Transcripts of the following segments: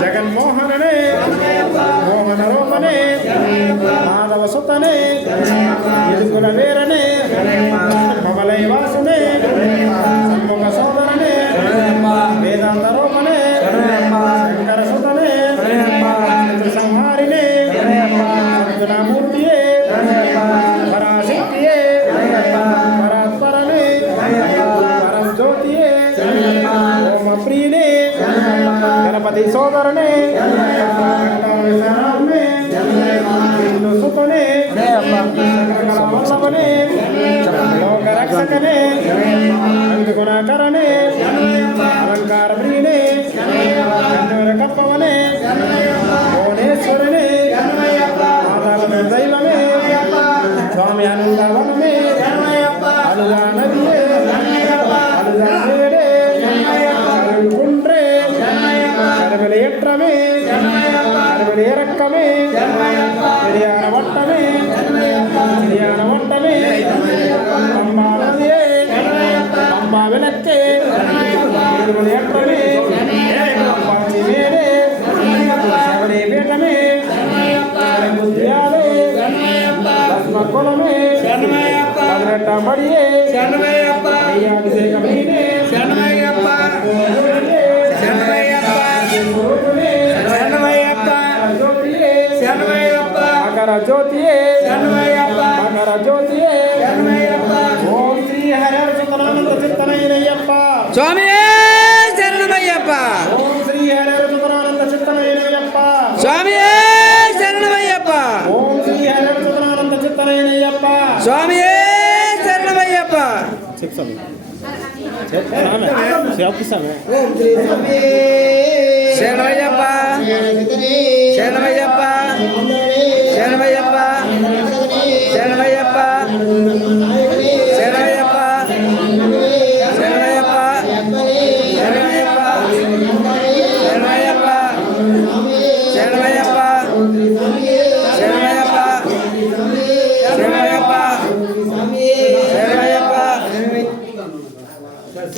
జగన్మోహననే మోహన రోమనే మాధవ సుతనే ఎదుగుల వీరనే గణపతి సోదరనే సుతనే వల్లభనే లోక రక్షకనే గుణకరణే అలంకార ప్రియనే చంద్ర కప్పవనే భువనేశ్వరనే మాతాల దైవమే స్వామి అనందవనమే అలుగా వెంటబడియే శరణమయ్యప్ప. అభిషేకం నీనే శరణమయ్యప్ప. శరణమయ్యప్ప. శరణమయ్యప్ప. శరణమయ్యప్ప. మకర జ్యోతియే శరణమయ్యప్ప మకర జ్యోతియే శరణమయ్యప్ప. ఓం శ్రీ హర సుతనానంద చిత్తనయ్యప్ప స్వామి శరణమయ్యప్ప. స్వామి శరణమయ్యప్ప స్వామి చేస్తాము చేస్తాము శరణయ్యప్ప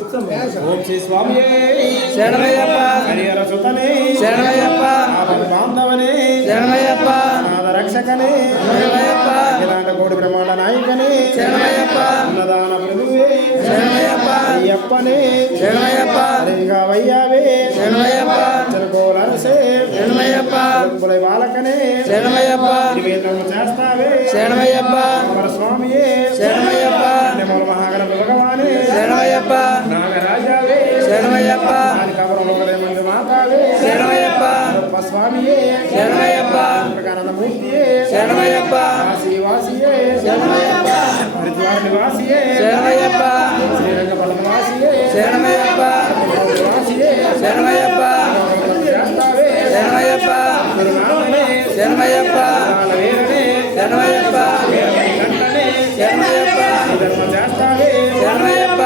ఓం శ్రీ స్వామి శరణయ్యప్ప. హరియర సుతనే. శరణయ్యప్ప. నాద రక్షకనే. శరణయ్యప్ప. ఇలాంటి బ్రహ్మాండ నాయకనే. శరణయ్యప్ప. అన్నదాన ప్రభువే. శరణయ్యప్ప. అయ్యప్పనే. శరణయ్యప్ప. హరిగా వయ్యావే శరణయ్యప్ప చెరుకోలరసే శరణయ్యప్ప. రంగులై బాలకనే. శరణయ్యప్ప. నివేదనము చేస్తావే. మహాగణ భగవానే. శరణయ్యప్ప. శరణమయ్యప్ప వాసియే శరణమయ్యప్ప హరిద్వార నివాసియే శరణమయ్యప్ప శ్రీరంగపట్నం వాసియే శరణమయ్యప్ప వాసియే శరణమయ్యప్ప శరణమయ్యప్ప శరణమయ్యప్ప శరణమయ్యప్ప శరణమయ్యప్ప శరణమయ్యప్ప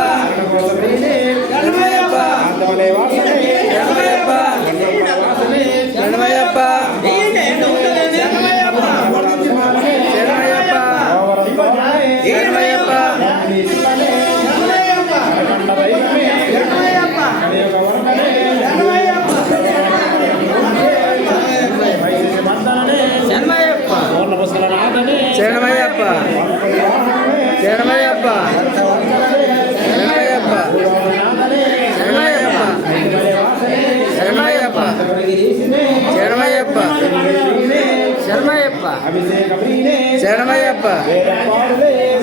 శరణమయ్యప్ప శరణమయ్యప్ప శరణయ్యప్ప శరణమయ్యప్ప శరణమయ్యప్ప శరణమయ్యప్ప శరణమయ్యప్ప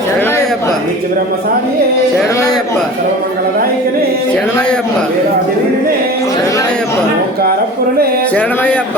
శరణమయ్యప్ప శరణమయ్యప్ప శరణమయ్యప్ప శరణమయ్యప్ప శరణమయ్యప్ప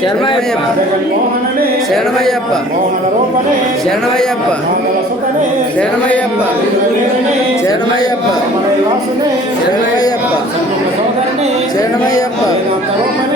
శరణయ్యప్ప శరణయ్యప్ప శరణయ్యప్ప శరణయ్యప్ప శరణయ్యప్ప శరణయ్యప్ప శరణయ్యప్ప శరణయ్యప్ప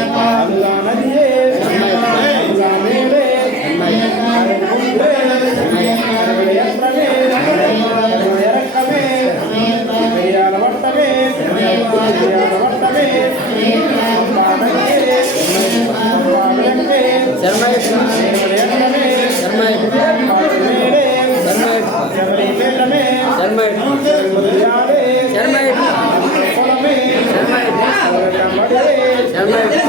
శరణమయ్యప్ప